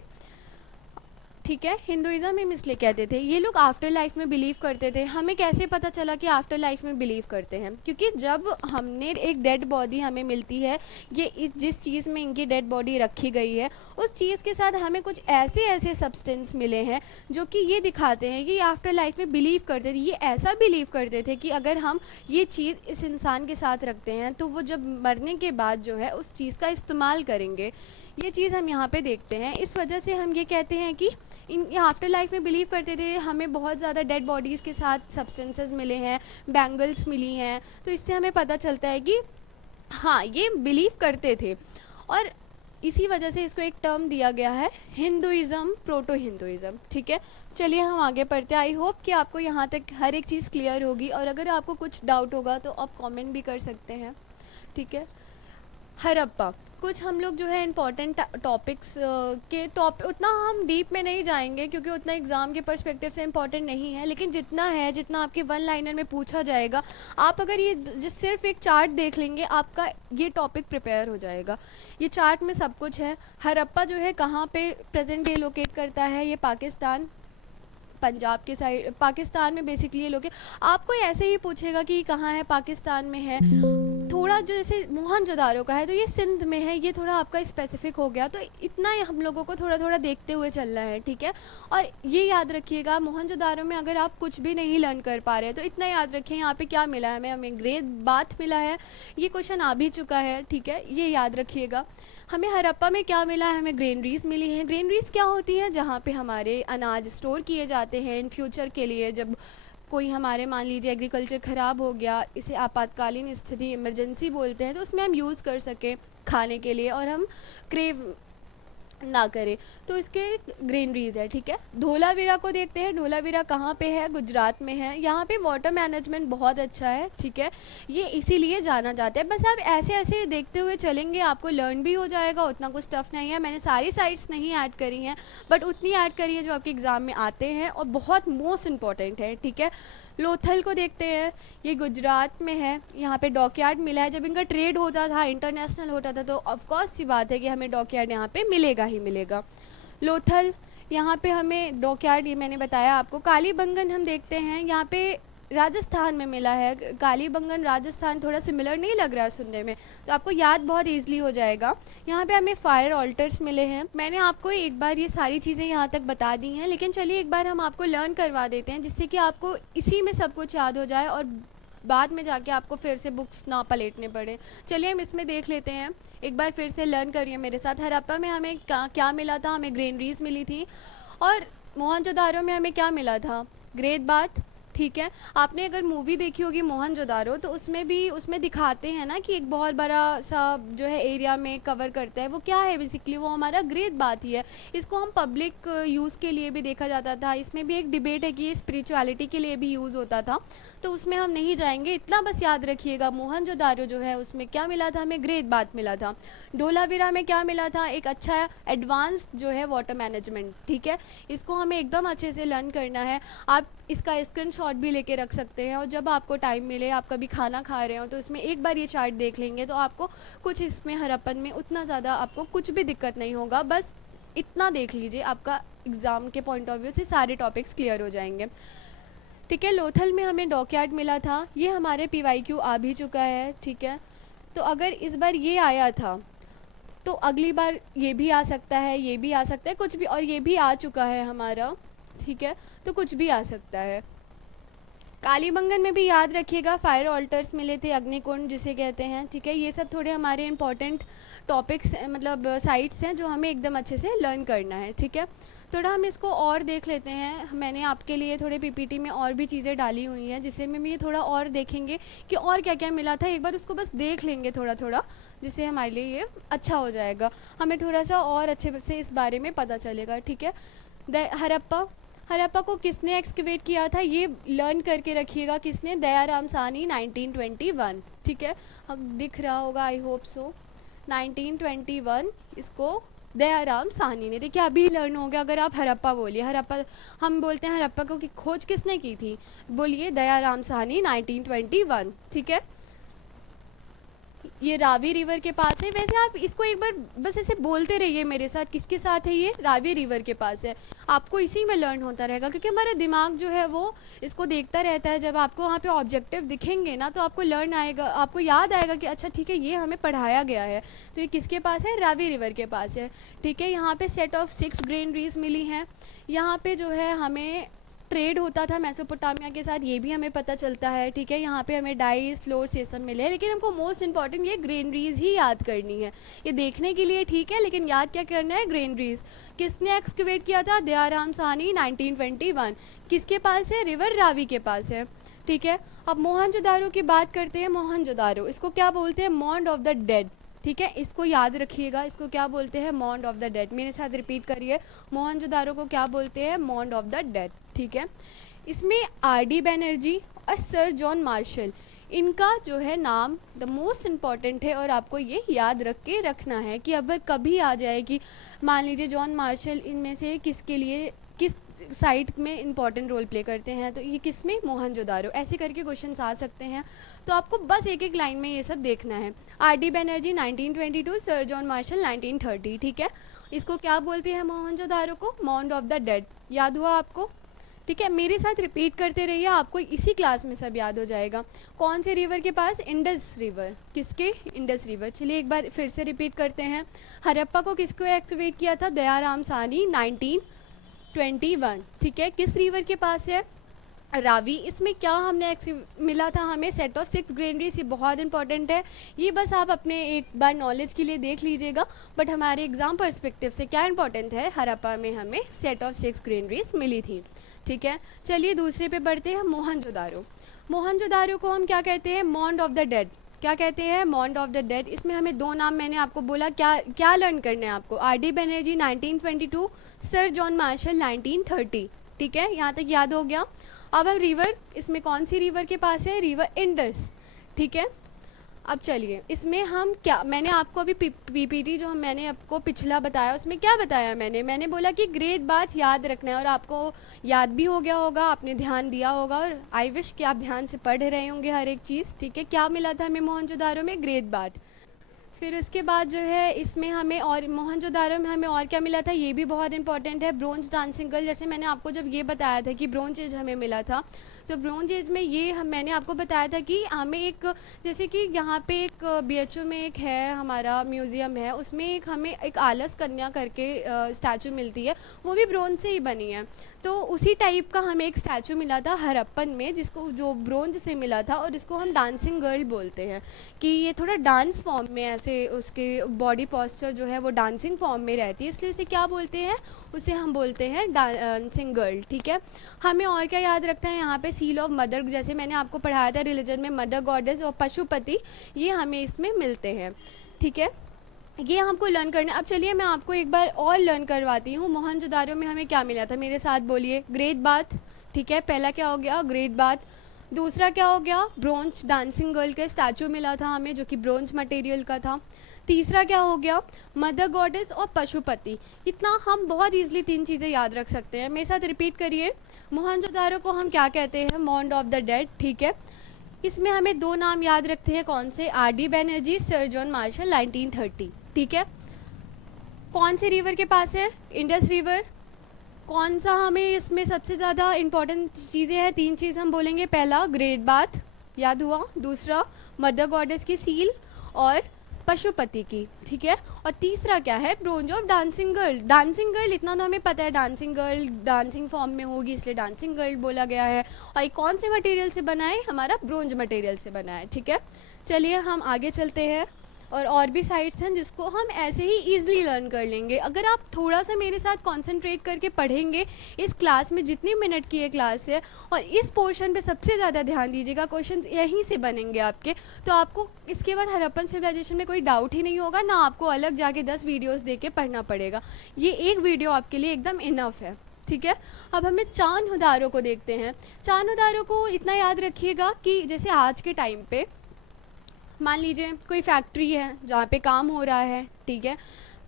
ठीक है, हिंदुइज़्म में इसलिए कहते थे, ये लोग आफ्टर लाइफ में बिलीव करते थे। हमें कैसे पता चला कि आफ्टर लाइफ में बिलीव करते हैं, क्योंकि जब हमने एक डेड बॉडी हमें मिलती है, ये जिस चीज़ में इनकी डेड बॉडी रखी गई है उस चीज़ के साथ हमें कुछ ऐसे ऐसे सब्सटेंस मिले हैं जो कि ये दिखाते हैं कि ये आफ्टर लाइफ में बिलीव करते थे। ये ऐसा बिलीव करते थे कि अगर हम ये चीज़ इस इंसान के साथ रखते हैं तो वो जब मरने के बाद जो है उस चीज़ का इस्तेमाल करेंगे। ये चीज़ हम यहाँ पे देखते हैं, इस वजह से हम ये कहते हैं कि इन आफ्टर लाइफ में बिलीव करते थे। हमें बहुत ज़्यादा डेड बॉडीज़ के साथ सब्सटेंसेस मिले हैं, बैंगल्स मिली हैं, तो इससे हमें पता चलता है कि हाँ ये बिलीव करते थे, और इसी वजह से इसको एक टर्म दिया गया है हिंदुइज़म, प्रोटो हिंदुइज़म। ठीक है, चलिए हम आगे पढ़ते हैं। आई होप कि आपको यहाँ तक हर एक चीज़ क्लियर होगी, और अगर आपको कुछ डाउट होगा तो आप कमेंट भी कर सकते हैं। ठीक है, हड़प्पा, कुछ हम लोग जो है इम्पॉर्टेंट टॉपिक्स के उतना हम डीप में नहीं जाएंगे क्योंकि उतना एग्ज़ाम के पर्सपेक्टिव से इम्पॉर्टेंट नहीं है, लेकिन जितना है, जितना आपके वन लाइनर में पूछा जाएगा, आप अगर ये सिर्फ एक चार्ट देख लेंगे आपका ये टॉपिक प्रिपेयर हो जाएगा। ये चार्ट में सब कुछ है। हड़प्पा जो है कहाँ पे प्रेजेंट डे लोकेट करता है, ये पाकिस्तान, पंजाब के साइड, पाकिस्तान में बेसिकली ये लोग। आपको ऐसे ही पूछेगा कि कहाँ है, पाकिस्तान में है। थोड़ा जो जैसे मोहनजोदारो का है तो ये सिंध में है, ये थोड़ा आपका स्पेसिफिक हो गया, तो इतना ही हम लोगों को थोड़ा थोड़ा देखते हुए चलना है। ठीक है, और ये याद रखिएगा मोहनजोदारो में अगर आप कुछ भी नहीं लर्न कर पा रहे हैं तो इतना याद रखिए यहाँ पे क्या मिला है, हमें ग्रेट बाथ मिला है, ये क्वेश्चन आ भी चुका है। ठीक है, ये याद रखिएगा। हमें हड़प्पा में क्या मिला है, हमें ग्रेनरीज मिली हैं। ग्रेनरीज क्या होती हैं, जहाँ पे हमारे अनाज स्टोर किए जाते हैं इन फ्यूचर के लिए। जब कोई हमारे मान लीजिए एग्रीकल्चर ख़राब हो गया, इसे आपातकालीन स्थिति इमरजेंसी बोलते हैं, तो उसमें हम यूज़ कर सकें खाने के लिए और हम क्रेव ना करें, तो इसके ग्रेनरीज है। ठीक है, धोलावीरा को देखते हैं। धोलावीरा कहाँ पे है, गुजरात में है। यहाँ पे वाटर मैनेजमेंट बहुत अच्छा है। ठीक है, ये इसीलिए जाना जाता है। बस आप ऐसे ऐसे देखते हुए चलेंगे, आपको लर्न भी हो जाएगा, उतना कुछ टफ नहीं है। मैंने सारी साइट्स नहीं ऐड करी हैं, बट उतनी ऐड करी है जो आपके एग्ज़ाम में आते हैं और बहुत मोस्ट इम्पॉर्टेंट है। ठीक है, लोथल को देखते हैं, ये गुजरात में है। यहाँ पे डॉकयार्ड मिला है। जब इनका ट्रेड होता था, इंटरनेशनल होता था, तो ऑफकोर्स सी बात है कि हमें डॉकयार्ड यहाँ पे मिलेगा ही मिलेगा। लोथल, यहाँ पे हमें डॉकयार्ड, ये मैंने बताया आपको। कालीबंगन हम देखते हैं, यहाँ पे राजस्थान में मिला है। कालीबंगन राजस्थान थोड़ा सिमिलर नहीं लग रहा है सुनने में, तो आपको याद बहुत ईजिली हो जाएगा। यहाँ पे हमें फायर ऑल्टर्स मिले हैं। मैंने आपको एक बार ये सारी चीज़ें यहाँ तक बता दी हैं, लेकिन चलिए एक बार हम आपको लर्न करवा देते हैं, जिससे कि आपको इसी में सब कुछ याद हो जाए और बाद में जाके आपको फिर से बुक्स ना पलटने पड़े। चलिए हम इसमें देख लेते हैं, एक बार फिर से लर्न करिए मेरे साथ। हड़प्पा में हमें क्या मिला था, हमें ग्रेनरीज मिली थी। और मोहनजोदारो में हमें क्या मिला था, ग्रेट बाथ। ठीक है, आपने अगर मूवी देखी होगी मोहनजोदारो, तो उसमें दिखाते हैं ना कि एक बहुत बड़ा सा जो है एरिया में कवर करता है। वो क्या है बेसिकली, वो हमारा ग्रेट बाथ ही है। इसको हम पब्लिक यूज़ के लिए भी देखा जाता था। इसमें भी एक डिबेट है कि ये स्पिरिचुअलिटी के लिए भी यूज़ होता था, तो उसमें हम नहीं जाएंगे। इतना बस याद रखिएगा, मोहनजोदारो जो है उसमें क्या मिला था, हमें ग्रेट बाथ मिला था। धोलावीरा में क्या मिला था, एक अच्छा एडवांस जो है वाटर मैनेजमेंट। ठीक है, इसको हमें एकदम अच्छे से लर्न करना है। आप इसका स्क्रीनशॉट भी लेके रख सकते हैं, और जब आपको टाइम मिले, आप कभी खाना खा रहे हो, तो इसमें एक बार ये चार्ट देख लेंगे, तो आपको कुछ इसमें हड़प्पन में उतना ज़्यादा आपको कुछ भी दिक्कत नहीं होगा। बस इतना देख लीजिए, आपका एग्ज़ाम के पॉइंट ऑफ व्यू से सारे टॉपिक्स क्लियर हो जाएंगे। ठीक है, लोथल में हमें डॉकयार्ड मिला था। ये हमारे PYQ आ भी चुका है। ठीक है, तो अगर इस बार ये आया था, तो अगली बार ये भी आ सकता है, ये भी आ सकता है, कुछ भी, और ये भी आ चुका है हमारा। ठीक है, तो कुछ भी आ सकता है। कालीबंगन में भी याद रखिएगा, फायर ऑल्टर्स मिले थे, अग्निकुंड जिसे कहते हैं। ठीक है, ये सब थोड़े हमारे इंपॉर्टेंट टॉपिक्स मतलब साइट्स हैं जो हमें एकदम अच्छे से लर्न करना है। ठीक है, थोड़ा हम इसको और देख लेते हैं। मैंने आपके लिए थोड़े PPT में और भी चीज़ें डाली हुई हैं, जिससे में ये थोड़ा और देखेंगे कि और क्या क्या मिला था। एक बार उसको बस देख लेंगे थोड़ा थोड़ा, जिससे हमारे लिए ये अच्छा हो जाएगा, हमें थोड़ा सा और अच्छे से इस बारे में पता चलेगा। ठीक है, हड़प्पा को किसने एक्सकेवेट किया था, ये लर्न करके रखिएगा। किसने, दयाराम साहनी, 1921। ठीक है, दिख रहा होगा, आई होप सो, 1921 इसको दयाराम साहनी ने। देखिए अभी लर्न हो गया। अगर आप हड़प्पा बोलिए, हड़प्पा हम बोलते हैं, हड़प्पा को की खोज किसने की थी, बोलिए दयाराम साहनी, 1921। ठीक है, ये रावी रिवर के पास है। वैसे आप इसको एक बार बस ऐसे बोलते रहिए मेरे साथ, किसके साथ है ये, रावी रिवर के पास है। आपको इसी में लर्न होता रहेगा, क्योंकि हमारा दिमाग जो है वो इसको देखता रहता है। जब आपको वहाँ पे ऑब्जेक्टिव दिखेंगे ना, तो आपको लर्न आएगा, आपको याद आएगा कि अच्छा ठीक है, ये हमें पढ़ाया गया है। तो ये किसके पास है, रावी रिवर के पास है। ठीक है, यहाँ पे सेट ऑफ 6 ग्रेनरीज मिली हैं। यहाँ पे जो है हमें ट्रेड होता था मेसोपोटामिया के साथ, ये भी हमें पता चलता है। ठीक है, यहाँ पे हमें डाइस, फ्लोर्स, ये सब मिले हैं, लेकिन हमको मोस्ट इंपॉर्टेंट ये ग्रेनरीज ही याद करनी है। ये देखने के लिए ठीक है, लेकिन याद क्या करना है, ग्रेनरीज। किसने एक्सकेवेट किया था, दयाराम साहनी, 1921। किसके पास है, रिवर रावी के पास है। ठीक है, अब मोहनजोदारो की बात करते हैं। मोहनजोदारो, इसको क्या बोलते हैं, मॉन्ड ऑफ द डेड। ठीक है, इसको याद रखिएगा, इसको क्या बोलते हैं, मॉन्ड ऑफ द डेड। मेरे साथ रिपीट करिए, मोहनजोदारो को क्या बोलते हैं, मॉन्ड ऑफ द डेड। ठीक है, इसमें RD बैनर्जी और सर जॉन मार्शल, इनका जो है नाम द मोस्ट इम्पॉर्टेंट है, और आपको ये याद रख के रखना है कि अगर कभी आ जाए कि मान लीजिए जॉन मार्शल इनमें से किसके लिए, किस साइट में इंपॉर्टेंट रोल प्ले करते हैं, तो ये किस में, मोहनजोदारो, ऐसे करके क्वेश्चंस आ सकते हैं। तो आपको बस एक एक लाइन में ये सब देखना है। RD Banerjee 1922, sir John Marshall 1930। ठीक है, इसको क्या बोलते हैं, मोहनजोदारो को, मॉन्ड ऑफ द डेड। याद हुआ आपको। ठीक है, मेरे साथ रिपीट करते रहिए, आपको इसी क्लास में सब याद हो जाएगा। कौन से रिवर के पास, इंडस रिवर। किसके, इंडस रिवर। चलिए एक बार फिर से रिपीट करते हैं। हड़प्पा को किसको एक्टिवेट किया था, दयाराम साहनी, 1921। ठीक है, किस रिवर के पास है, रावी। इसमें क्या हमने मिला था हमें, सेट ऑफ 6 ग्रेनरीज। ये बहुत इंपॉर्टेंट है, ये बस आप अपने एक बार नॉलेज के लिए देख लीजिएगा, बट हमारे एग्ज़ाम पर्सपेक्टिव से क्या इंपॉर्टेंट है, हड़प्पा में हमें सेट ऑफ 6 ग्रेनरीज मिली थी। ठीक है, चलिए दूसरे पे बढ़ते हैं, मोहनजोदारो। मोहनजोदारो को हम क्या कहते हैं, मॉन्ड ऑफ द डेड। क्या कहते हैं, मॉन्ड ऑफ द डेड। इसमें हमें दो नाम मैंने आपको बोला, क्या क्या लर्न करना है आपको, R D Banerjee 1922, sir John Marshall 1930। ठीक है, यहाँ तक याद हो गया। अब हम रिवर, इसमें कौन सी रिवर के पास है, रिवर इंडस। ठीक है, अब चलिए इसमें हम क्या, मैंने आपको अभी पीपीटी जो मैंने आपको पिछला बताया उसमें क्या बताया, मैंने बोला कि ग्रेट बात याद रखना है, और आपको याद भी हो गया होगा, आपने ध्यान दिया होगा, और आई विश कि आप ध्यान से पढ़ रहे होंगे हर एक चीज़। ठीक है, क्या मिला था हमें मोहनजोदारो में, ग्रेट बात। फिर उसके बाद जो है इसमें हमें, और मोहनजोदारो में हमें और क्या मिला था, ये भी बहुत इंपॉर्टेंट है, ब्रोंज डांसिंग गर्ल। जैसे मैंने आपको जब ये बताया था कि ब्रोंज एज हमें मिला था, तो ब्रोंज एज में ये मैंने आपको बताया था कि हमें एक, जैसे कि यहाँ पे एक बीएचयू में एक है हमारा म्यूज़ियम है, उसमें एक हमें एक आलस कन्या करके स्टैचू मिलती है, वो भी ब्रोंज से ही बनी है। तो उसी टाइप का हमें एक स्टैचू मिला था हड़प्पन में, जिसको जो ब्रोंज से मिला था, और इसको हम डांसिंग गर्ल बोलते हैं, कि ये थोड़ा डांस फॉर्म में, ऐसे उसके बॉडी पॉस्चर जो है वो डांसिंग फॉर्म में रहती है, इसलिए इसे क्या बोलते हैं, उसे हम बोलते हैं डांसिंग गर्ल। ठीक है, हमें और क्या याद रखना है यहाँ पे, सील ऑफ मदर, जैसे मैंने आपको पढ़ाया था रिलीजन में, मदर गॉडेस और पशुपति, ये हमें इसमें मिलते हैं। ठीक है, ये हमको लर्न करना है। अब चलिए मैं आपको एक बार और लर्न करवाती हूँ, मोहनजोदारो में हमें क्या मिला था, मेरे साथ बोलिए, ग्रेट बाथ। ठीक है, पहला क्या हो गया, ग्रेट बाथ। दूसरा क्या हो गया, ब्रोंज डांसिंग गर्ल का स्टैचू मिला था हमें, जो कि ब्रोंज मटेरियल का था। तीसरा क्या हो गया, मदर गॉडेस और पशुपति। इतना हम बहुत ईजिली 3 चीज़ें याद रख सकते हैं, मेरे साथ रिपीट करिए। मोहनजोदारो को हम क्या कहते हैं, मॉन्ड ऑफ द डेड। ठीक है, इसमें हमें 2 नाम याद रखते हैं, कौन से, R D Banerjee, sir John Marshall 1930। ठीक है, कौन से रिवर के पास है, इंडस रिवर। कौन सा हमें इसमें सबसे ज़्यादा इंपॉर्टेंट चीज़ें हैं, 3 चीज़ हम बोलेंगे, पहला ग्रेट बाथ याद हुआ, दूसरा मदर गॉडेस की सील, और पशुपति की। ठीक है, और तीसरा क्या है, bronze of dancing girl. Dancing girl इतना तो हमें पता है, डांसिंग गर्ल डांसिंग फॉर्म में होगी, इसलिए डांसिंग गर्ल बोला गया है। और ये कौन से मटेरियल से बना है, हमारा ब्रोंज मटेरियल से बना है। ठीक है, चलिए हम आगे चलते हैं, और भी साइट्स हैं जिसको हम ऐसे ही ईजिली लर्न कर लेंगे, अगर आप थोड़ा सा मेरे साथ कंसंट्रेट करके पढ़ेंगे। इस क्लास में जितनी मिनट की ये क्लास है, और इस पोर्शन पे सबसे ज़्यादा ध्यान दीजिएगा, क्वेश्चन यहीं से बनेंगे आपके, तो आपको इसके बाद हड़प्पन सिविलाइजेशन में कोई डाउट ही नहीं होगा, ना आपको अलग जाके 10 वीडियोज़ देख के पढ़ना पड़ेगा, ये एक वीडियो आपके लिए एकदम इनफ है। ठीक है, अब हमें चान्होदारो को देखते हैं। चान्होदारो को इतना याद रखिएगा कि जैसे आज के टाइम पे मान लीजिए कोई फैक्ट्री है जहाँ पे काम हो रहा है, ठीक है,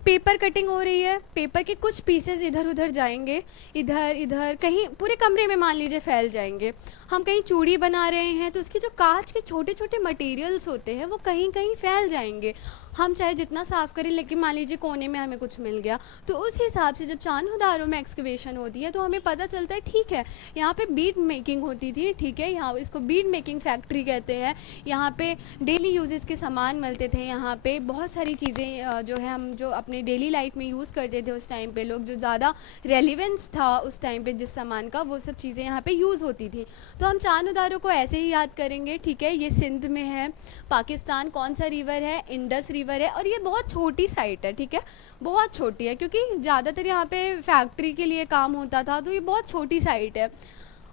पेपर कटिंग हो रही है, पेपर के कुछ पीसेस इधर उधर जाएंगे, इधर इधर कहीं पूरे कमरे में मान लीजिए फैल जाएंगे। हम कहीं चूड़ी बना रहे हैं तो उसके जो कांच के छोटे छोटे मटेरियल्स होते हैं वो कहीं कहीं फैल जाएंगे, हम चाहे जितना साफ़ करें, लेकिन मान लीजिए कोने में हमें कुछ मिल गया, तो उस हिसाब से जब चान्होदारो में एक्सकवेशन होती है तो हमें पता चलता है, ठीक है यहाँ पे बीड मेकिंग होती थी, ठीक है, यहाँ इसको बीड मेकिंग फैक्ट्री कहते हैं, यहाँ पे डेली यूजेस के सामान मिलते थे, यहाँ पे बहुत सारी चीज़ें जो है हम जो अपने डेली लाइफ में यूज़ करते थे उस टाइम पे, लोग जो ज़्यादा रेलिवेंस था उस टाइम पे जिस सामान का, वो सब चीज़ें यहाँ पे यूज़ होती थी। तो हम चान्होदारो को ऐसे ही याद करेंगे, ठीक है, ये सिंध में है, पाकिस्तान, कौन सा रिवर है, इंडस रिवर है, और ये बहुत छोटी साइट है, ठीक है, बहुत छोटी है, क्योंकि ज़्यादातर यहाँ पे फैक्ट्री के लिए काम होता था, तो ये बहुत छोटी साइट है।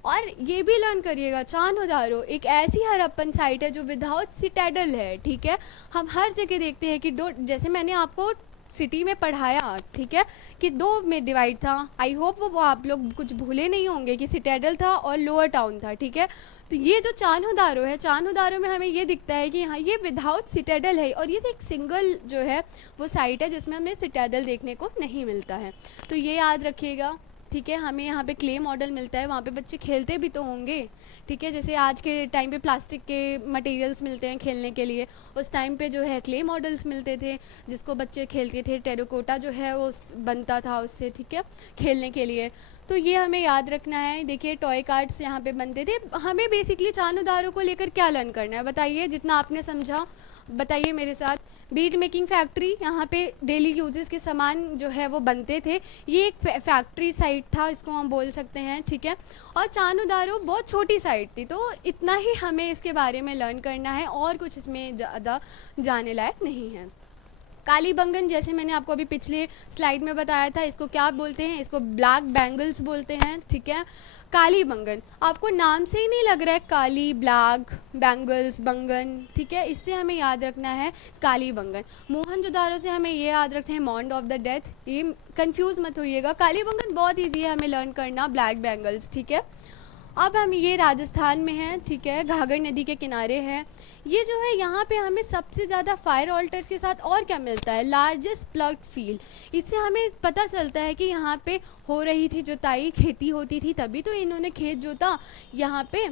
और ये भी लर्न करिएगा, चान्होदारो एक ऐसी हड़प्पन साइट है जो विदाउट सिटाडेल है, ठीक है। हम हर जगह देखते हैं कि दो, जैसे मैंने आपको सिटी में पढ़ाया, ठीक है, कि 2 में डिवाइड था, आई होप वो आप लोग कुछ भूले नहीं होंगे कि सिटाडेल था और लोअर टाउन था, ठीक है। तो ये जो चान्होदारो है, चान्होदारो में हमें ये दिखता है कि हाँ ये विदाउट सिटाडेल है, और ये एक सिंगल जो है वो साइट है जिसमें हमें सिटाडेल देखने को नहीं मिलता है, तो ये याद रखिएगा, ठीक है। हमें यहाँ पे क्ले मॉडल मिलता है, वहाँ पे बच्चे खेलते भी तो होंगे, ठीक है, जैसे आज के टाइम पे प्लास्टिक के मटेरियल्स मिलते हैं खेलने के लिए, उस टाइम पे जो है क्ले मॉडल्स मिलते थे जिसको बच्चे खेलते थे, टेराकोटा जो है वो बनता था उससे, ठीक है, खेलने के लिए। तो ये हमें याद रखना है। देखिए टॉय कार्ड्स यहाँ पे बनते थे। हमें बेसिकली चान्होदारो को लेकर क्या लर्न करना है बताइए, जितना आपने समझा बताइए मेरे साथ। बीड मेकिंग फैक्ट्री, यहाँ पे डेली यूजेस के सामान जो है वो बनते थे। ये एक फैक्ट्री साइट था, इसको हम बोल सकते हैं, ठीक है। और चानुदारो बहुत छोटी साइट थी, तो इतना ही हमें इसके बारे में लर्न करना है और कुछ इसमें ज़्यादा जाने लायक नहीं है। कालीबंगन, जैसे मैंने आपको अभी पिछले स्लाइड में बताया था, इसको क्या बोलते हैं, इसको ब्लैक बैंगल्स बोलते हैं, ठीक है। कालीबंगन, आपको नाम से ही नहीं लग रहा है काली, ब्लैक, बैंगल्स, बंगन, ठीक है, इससे हमें याद रखना है कालीबंगन। मोहनजोदारो से हमें ये याद रखते हैं मॉन्ड ऑफ द डेथ, ये कंफ्यूज मत होइएगा। कालीबंगन बहुत ईजी है हमें लर्न करना, ब्लैक बैंगल्स, ठीक है। अब हम ये राजस्थान में हैं, ठीक है, घाघर नदी के किनारे हैं। ये जो है यहाँ पे हमें सबसे ज़्यादा फायर ऑल्टर्स के साथ और क्या मिलता है, लार्जेस्ट प्लग्ड फील्ड। इससे हमें पता चलता है कि यहाँ पे हो रही थी जुताई, खेती होती थी, तभी तो इन्होंने खेत जोता यहाँ पे,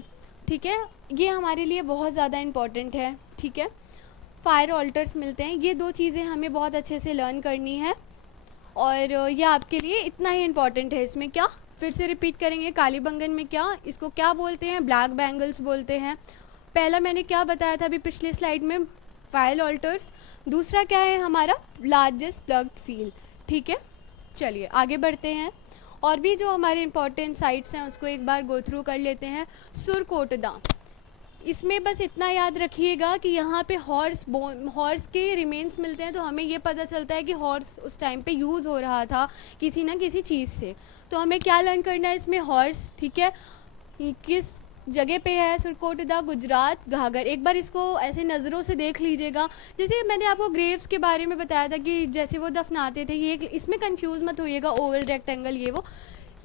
ठीक है। ये हमारे लिए बहुत ज़्यादा इम्पॉर्टेंट है, ठीक है। फायर ऑल्टर्स मिलते हैं, ये दो चीज़ें हमें बहुत अच्छे से लर्न करनी है और ये आपके लिए इतना ही इम्पॉर्टेंट है। इसमें क्या, फिर से रिपीट करेंगे, कालीबंगन में क्या, इसको क्या बोलते हैं, ब्लैक बैंगल्स बोलते हैं। पहला मैंने क्या बताया था अभी पिछले स्लाइड में, फायर ऑल्टर्स। दूसरा क्या है हमारा, लार्जेस्ट प्लग्ड फील्ड, ठीक है। चलिए आगे बढ़ते हैं और भी जो हमारे इम्पोर्टेंट साइट्स हैं उसको एक बार गो थ्रू कर लेते हैं। सुरकोटदा, इसमें बस इतना याद रखिएगा कि यहाँ पे हॉर्स के रिमेन्स मिलते हैं, तो हमें ये पता चलता है कि हॉर्स उस टाइम पे यूज़ हो रहा था किसी ना किसी चीज़ से। तो हमें क्या लर्न करना है इसमें, हॉर्स, ठीक है। किस जगह पे है, सुरकोटदा, गुजरात, घाघर। एक बार इसको ऐसे नज़रों से देख लीजिएगा। जैसे मैंने आपको ग्रेव्स के बारे में बताया था कि जैसे वो दफनाते थे, ये इसमें कंफ्यूज मत होइएगा, ओवल, रेक्टेंगल,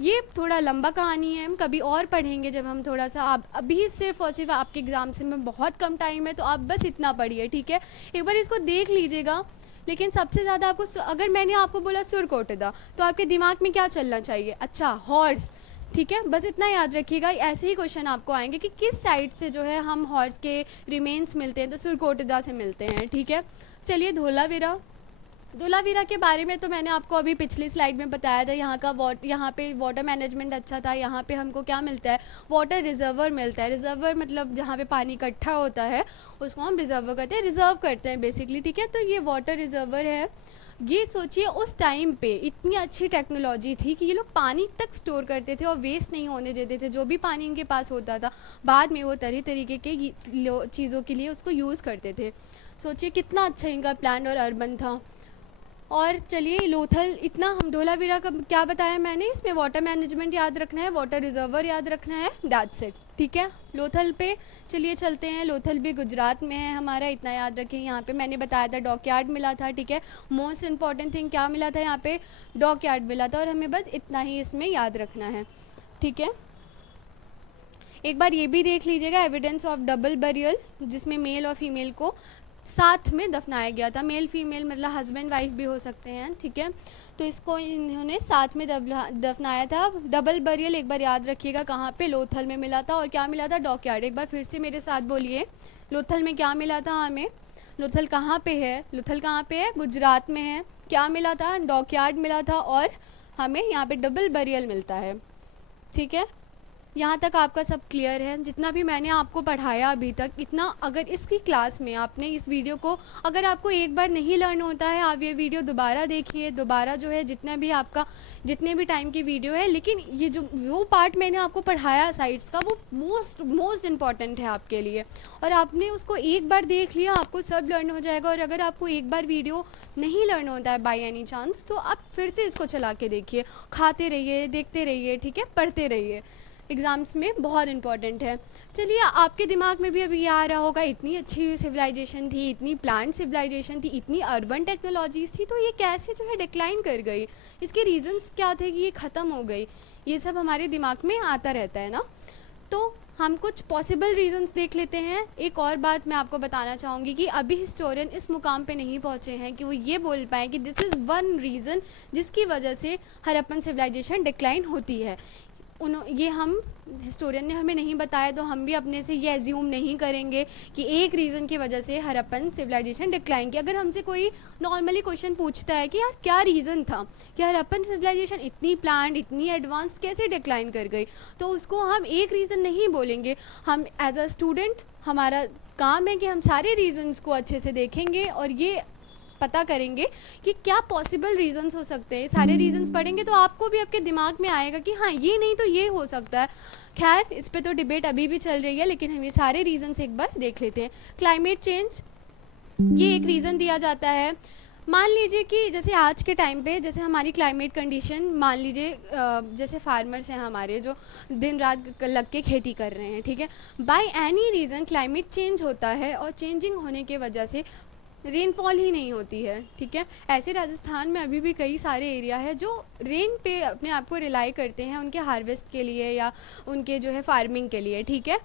ये थोड़ा लंबा कहानी है, हम कभी और पढ़ेंगे जब हम थोड़ा सा, आप अभी सिर्फ और सिर्फ आपके एग्ज़ाम से में बहुत कम टाइम है, तो आप बस इतना पढ़िए, ठीक है। एक बार इसको देख लीजिएगा। लेकिन सबसे ज़्यादा आपको, अगर मैंने आपको बोला सुरकोटदा, तो आपके दिमाग में क्या चलना चाहिए, अच्छा हॉर्स, ठीक है। बस इतना याद रखिएगा, ऐसे ही क्वेश्चन आपको आएंगे कि किस साइड से जो है हम हॉर्स के रिमेन्स मिलते हैं, तो सुरकोटदा से मिलते हैं, ठीक है। चलिए धोलावीरा, धोलावीरा के बारे में तो मैंने आपको अभी पिछली स्लाइड में बताया था। यहाँ पे वाटर मैनेजमेंट अच्छा था। यहाँ पे हमको क्या मिलता है, वाटर रिजर्वर मिलता है। रिजर्वर मतलब जहाँ पे पानी इकट्ठा होता है उसको हम रिजर्वर कहते हैं, रिजर्व करते हैं बेसिकली, ठीक है। तो ये वाटर रिजर्वर है। ये सोचिए उस टाइम पे इतनी अच्छी टेक्नोलॉजी थी कि ये लोग पानी तक स्टोर करते थे और वेस्ट नहीं होने देते थे। जो भी पानी इनके पास होता था बाद में वो तरह तरीके के चीज़ों के लिए उसको यूज़ करते थे। सोचिए कितना अच्छा इनका प्लान और अर्बन था। और चलिए लोथल, इतना हम धोलावीरा का क्या बताया मैंने, इसमें वाटर मैनेजमेंट याद रखना है, वाटर रिजर्वर याद रखना है, दैट्स इट, ठीक है। लोथल पे चलिए चलते हैं। लोथल भी गुजरात में है हमारा, इतना याद रखें। यहाँ पे मैंने बताया था डॉकयार्ड मिला था, ठीक है। मोस्ट इम्पॉर्टेंट थिंग क्या मिला था, यहाँ पे डॉकयार्ड मिला था, और हमें बस इतना ही इसमें याद रखना है, ठीक है। एक बार ये भी देख लीजिएगा, एविडेंस ऑफ डबल बरियल, जिसमें मेल और फीमेल को साथ में दफनाया गया था। मेल फीमेल मतलब हस्बैंड वाइफ भी हो सकते हैं, ठीक है। तो इसको इन्होंने साथ में दफनाया था। डबल बरियल एक बार याद रखिएगा कहाँ पे, लोथल में मिला था। और क्या मिला था, डॉकयार्ड। एक बार फिर से मेरे साथ बोलिए, लोथल में क्या मिला था हमें, लोथल कहाँ पे है, लोथल कहाँ पे है, गुजरात में है। क्या मिला था, डॉकयार्ड मिला था, और हमें यहाँ पे डबल बरियल मिलता है, ठीक है। यहाँ तक आपका सब क्लियर है। जितना भी मैंने आपको पढ़ाया अभी तक, इतना अगर इसकी क्लास में आपने इस वीडियो को, अगर आपको एक बार नहीं लर्न होता है, आप ये वीडियो दोबारा देखिए, दोबारा जो है जितने भी टाइम की वीडियो है, लेकिन ये जो वो पार्ट मैंने आपको पढ़ाया साइट्स का, वो मोस्ट इम्पॉर्टेंट है आपके लिए। और आपने उसको एक बार देख लिया, आपको सब लर्न हो जाएगा। और अगर आपको एक बार वीडियो नहीं लर्न होता है बाय एनी चांस, तो आप फिर से इसको चला के देखिए, खाते रहिए, देखते रहिए, ठीक है, पढ़ते रहिए। एग्ज़ाम्स में बहुत इंपॉर्टेंट है। चलिए आपके दिमाग में भी अभी ये आ रहा होगा, इतनी अच्छी सिविलाइजेशन थी, इतनी प्लांट सिविलाइजेशन थी, इतनी अर्बन टेक्नोलॉजीज़ थी, तो ये कैसे जो है डिक्लाइन कर गई, इसके रीजंस क्या थे कि ये ख़त्म हो गई। ये सब हमारे दिमाग में आता रहता है ना। तो हम कुछ पॉसिबल रीजंस देख लेते हैं। एक और बात मैं आपको बताना चाहूँगी कि अभी हिस्टोरियन इस मुकाम पे नहीं पहुँचे हैं कि वो ये बोल पाएँ कि दिस इज़ वन रीज़न जिसकी वजह से हड़प्पन सिविलाइजेशन डिक्लाइन होती है। ये हम हिस्टोरियन ने हमें नहीं बताया, तो हम भी अपने से ये एज्यूम नहीं करेंगे कि एक रीज़न की वजह से हड़प्पन सिविलाइजेशन डिक्लाइन की। अगर हमसे कोई नॉर्मली क्वेश्चन पूछता है कि यार क्या रीज़न था कि हड़प्पन सिविलाइजेशन इतनी प्लान्ड, इतनी एडवांस्ड कैसे डिक्लाइन कर गई, तो उसको हम एक रीज़न नहीं बोलेंगे। हम एज अ स्टूडेंट, हमारा काम है कि हम सारे रीज़न्स को अच्छे से देखेंगे और ये पता करेंगे कि क्या पॉसिबल रीजंस हो सकते हैं। सारे रीजंस पढ़ेंगे तो आपको भी आपके दिमाग में आएगा कि हाँ ये नहीं तो ये हो सकता है। खैर इस पे तो डिबेट अभी भी चल रही है, लेकिन हम ये सारे रीजंस एक बार देख लेते हैं। क्लाइमेट चेंज, ये एक रीज़न दिया जाता है। मान लीजिए कि जैसे आज के टाइम पे जैसे हमारी क्लाइमेट कंडीशन, मान लीजिए जैसे फार्मर्स हैं हमारे जो दिन रात लग के खेती कर रहे हैं, ठीक है, by any reason climate change होता है और चेंजिंग होने के वजह से रेनफॉल ही नहीं होती है, ठीक है। ऐसे राजस्थान में अभी भी कई सारे एरिया है जो रेन पे अपने आप को रिलाई करते हैं उनके हार्वेस्ट के लिए या उनके जो है फार्मिंग के लिए, ठीक है।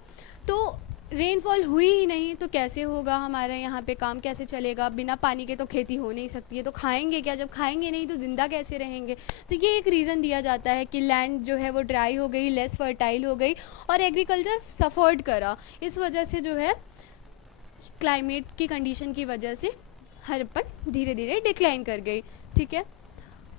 तो रेनफॉल हुई ही नहीं तो कैसे होगा हमारे यहाँ पे काम, कैसे चलेगा? बिना पानी के तो खेती हो नहीं सकती है, तो खाएंगे क्या? जब खाएंगे नहीं तो ज़िंदा कैसे रहेंगे? तो ये एक रीज़न दिया जाता है कि लैंड जो है वो ड्राई हो गई, लेस फर्टाइल हो गई और एग्रीकल्चर सफ़र्ड करा। इस वजह से जो है क्लाइमेट की कंडीशन की वजह से हड़प्पन धीरे धीरे डिक्लाइन कर गई, ठीक है।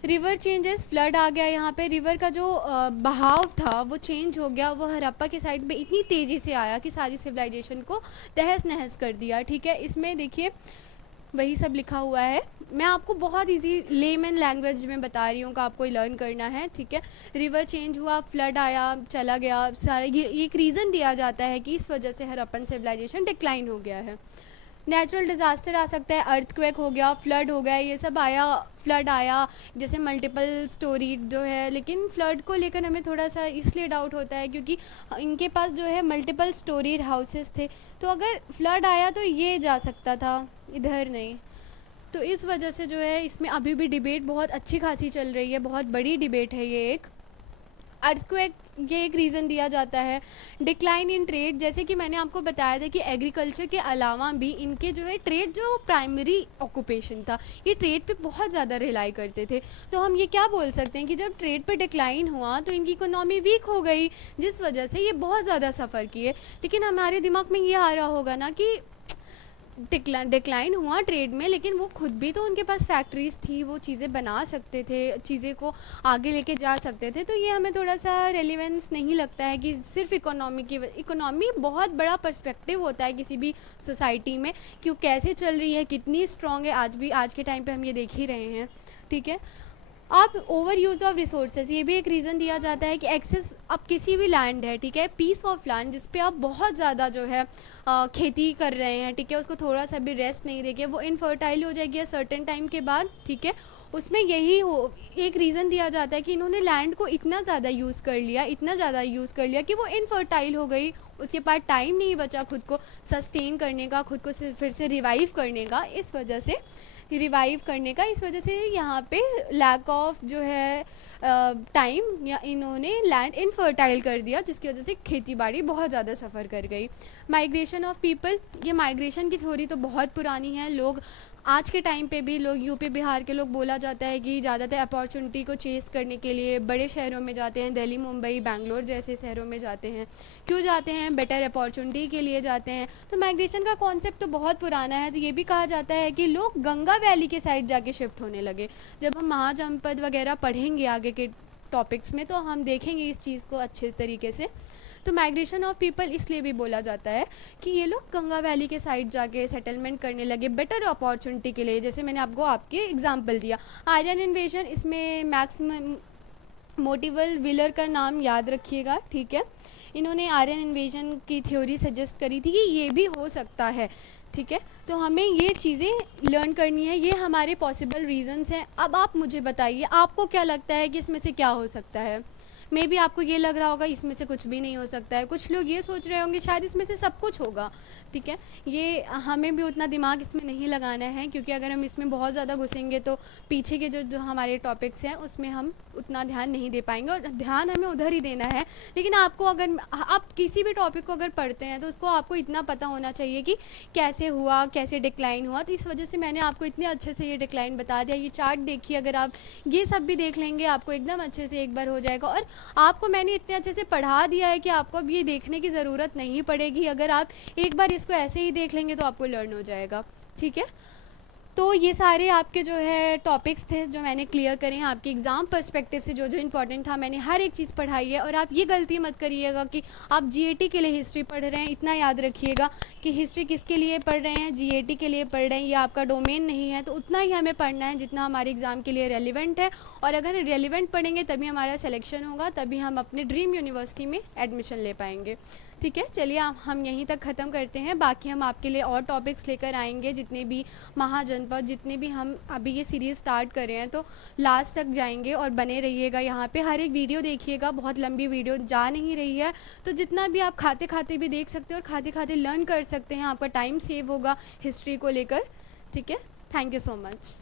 रिवर चेंजेस, फ्लड आ गया यहाँ पे। रिवर का जो बहाव था वो चेंज हो गया, वो हड़प्पा के साइड में इतनी तेज़ी से आया कि सारी सिविलाइजेशन को तहस नहस कर दिया, ठीक है। इसमें देखिए वही सब लिखा हुआ है, मैं आपको बहुत इजी लेमन लैंग्वेज में बता रही हूँ कि आपको लर्न करना है, ठीक है। रिवर चेंज हुआ, फ्लड आया, चला गया, सारा ये एक रीज़न दिया जाता है कि इस वजह से हड़प्पन सिविलाइजेशन डिक्लाइन हो गया है। नेचुरल डिज़ास्टर आ सकता है, अर्थक्वेक हो गया, फ्लड हो गया, ये सब आया। फ्लड आया जैसे मल्टीपल स्टोरी जो है, लेकिन फ्लड को लेकर हमें थोड़ा सा इसलिए डाउट होता है क्योंकि इनके पास जो है मल्टीपल स्टोरी हाउसेस थे, तो अगर फ्लड आया तो ये जा सकता था, इधर नहीं। तो इस वजह से जो है इसमें अभी भी डिबेट बहुत अच्छी खासी चल रही है, बहुत बड़ी डिबेट है ये एक। अर्थक्वेक, ये एक रीज़न दिया जाता है। डिक्लाइन इन ट्रेड, जैसे कि मैंने आपको बताया था कि एग्रीकल्चर के अलावा भी इनके जो है ट्रेड जो प्राइमरी ऑक्यूपेशन था, ये ट्रेड पे बहुत ज़्यादा रिलाई करते थे। तो हम ये क्या बोल सकते हैं कि जब ट्रेड पे डिक्लाइन हुआ तो इनकी इकोनॉमी वीक हो गई, जिस वजह से ये बहुत ज़्यादा सफ़र किए। लेकिन हमारे दिमाग में ये आ रहा होगा ना कि डिक्लाइन हुआ ट्रेड में, लेकिन वो खुद भी तो उनके पास फैक्ट्रीज़ थी, वो चीज़ें बना सकते थे, चीज़ें को आगे लेके जा सकते थे। तो ये हमें थोड़ा सा रेलिवेंस नहीं लगता है कि सिर्फ इकोनॉमी बहुत बड़ा पर्सपेक्टिव होता है किसी भी सोसाइटी में, क्यों कैसे चल रही है, कितनी स्ट्रॉन्ग है, आज के टाइम पे हम ये देख ही रहे हैं, ठीक है। अब ओवर यूज़ ऑफ रिसोर्सेज, ये भी एक रीज़न दिया जाता है कि एक्सेस, अब किसी भी लैंड है, ठीक है, पीस ऑफ लैंड जिस पे आप बहुत ज़्यादा जो है खेती कर रहे हैं, ठीक है, उसको थोड़ा सा भी रेस्ट नहीं देंगे, वो इनफर्टाइल हो जाएगी सर्टेन टाइम के बाद, ठीक है। उसमें यही हो एक रीज़न दिया जाता है कि इन्होंने लैंड को इतना ज़्यादा यूज़ कर लिया, इतना ज़्यादा यूज़ कर लिया कि वो इनफर्टाइल हो गई, उसके पास टाइम नहीं बचा खुद को सस्टेन करने का, खुद को फिर से रिवाइव करने का, इस वजह से यहाँ पे लैक ऑफ जो है टाइम या इन्होंने लैंड इनफर्टाइल कर दिया, जिसकी वजह से खेती बाड़ी बहुत ज़्यादा सफ़र कर गई। माइग्रेशन ऑफ पीपल, ये माइग्रेशन की थ्योरी तो बहुत पुरानी है। लोग आज के टाइम पे भी लोग यूपी बिहार के लोग बोला जाता है कि ज़्यादातर अपॉर्चुनिटी को चेस करने के लिए बड़े शहरों में जाते हैं, दिल्ली मुंबई बैंगलोर जैसे शहरों में जाते हैं। क्यों जाते हैं? बेटर अपॉर्चुनिटी के लिए जाते हैं। तो माइग्रेशन का कॉन्सेप्ट तो बहुत पुराना है। तो ये भी कहा जाता है कि लोग गंगा वैली के साइड जाके शिफ्ट होने लगे। जब हम महाजनपद वगैरह पढ़ेंगे आगे के टॉपिक्स में तो हम देखेंगे इस चीज़ को अच्छे तरीके से। तो माइग्रेशन ऑफ पीपल इसलिए भी बोला जाता है कि ये लोग गंगा वैली के साइड जाके सेटलमेंट करने लगे बेटर अपॉर्चुनिटी के लिए। जैसे मैंने आपको आपके एग्जांपल दिया आर्यन इन्वेजन, इसमें मैक्सिमम मोटिवल व्हीलर का नाम याद रखिएगा, ठीक है। इन्होंने आर्यन इन्वेजन की थ्योरी सजेस्ट करी थी कि ये भी हो सकता है, ठीक है। तो हमें ये चीज़ें लर्न करनी है, ये हमारे पॉसिबल रीजंस हैं। अब आप मुझे बताइए आपको क्या लगता है कि इसमें से क्या हो सकता है। मे बी आपको ये लग रहा होगा इसमें से कुछ भी नहीं हो सकता है, कुछ लोग ये सोच रहे होंगे शायद इसमें से सब कुछ होगा, ठीक है। ये हमें भी उतना दिमाग इसमें नहीं लगाना है, क्योंकि अगर हम इसमें बहुत ज़्यादा घुसेंगे तो पीछे के जो हमारे टॉपिक्स हैं उसमें हम उतना ध्यान नहीं दे पाएंगे, और ध्यान हमें उधर ही देना है। लेकिन आपको अगर आप किसी भी टॉपिक को अगर पढ़ते हैं तो उसको आपको इतना पता होना चाहिए कि कैसे हुआ, कैसे डिक्लाइन हुआ। तो इस वजह से मैंने आपको इतने अच्छे से ये डिक्लाइन बता दिया। ये चार्ट देखिए, अगर आप ये सब भी देख लेंगे आपको एकदम अच्छे से एक बार हो जाएगा। और आपको मैंने इतने अच्छे से पढ़ा दिया है कि आपको अब ये देखने की ज़रूरत नहीं पड़ेगी। अगर आप एक बार इसको ऐसे ही देख लेंगे तो आपको लर्न हो जाएगा, ठीक है। तो ये सारे आपके जो है टॉपिक्स थे जो मैंने क्लियर करे हैं आपके एग्ज़ाम पर्सपेक्टिव से, जो जो इम्पोर्टेंट था मैंने हर एक चीज़ पढ़ाई है। और आप ये गलती मत करिएगा कि आप जीएटी के लिए हिस्ट्री पढ़ रहे हैं। इतना याद रखिएगा कि हिस्ट्री किसके लिए पढ़ रहे हैं, जीएटी के लिए पढ़ रहे हैं, ये आपका डोमेन नहीं है। तो उतना ही हमें पढ़ना है जितना हमारे एग्ज़ाम के लिए रेलिवेंट है। और अगर रेलिवेंट पढ़ेंगे तभी हमारा सिलेक्शन होगा, तभी हम अपने ड्रीम यूनिवर्सिटी में एडमिशन ले पाएंगे। ठीक है, चलिए हम यहीं तक ख़त्म करते हैं। बाकी हम आपके लिए और टॉपिक्स लेकर आएंगे, जितने भी महाजनपद, जितने भी हम अभी ये सीरीज़ स्टार्ट कर रहे हैं तो लास्ट तक जाएंगे। और बने रहिएगा यहाँ पे, हर एक वीडियो देखिएगा, बहुत लंबी वीडियो जा नहीं रही है। तो जितना भी आप खाते खाते भी देख सकते हैं और खाते खाते लर्न कर सकते हैं, आपका टाइम सेव होगा हिस्ट्री को लेकर। ठीक है, थैंक यू सो मच।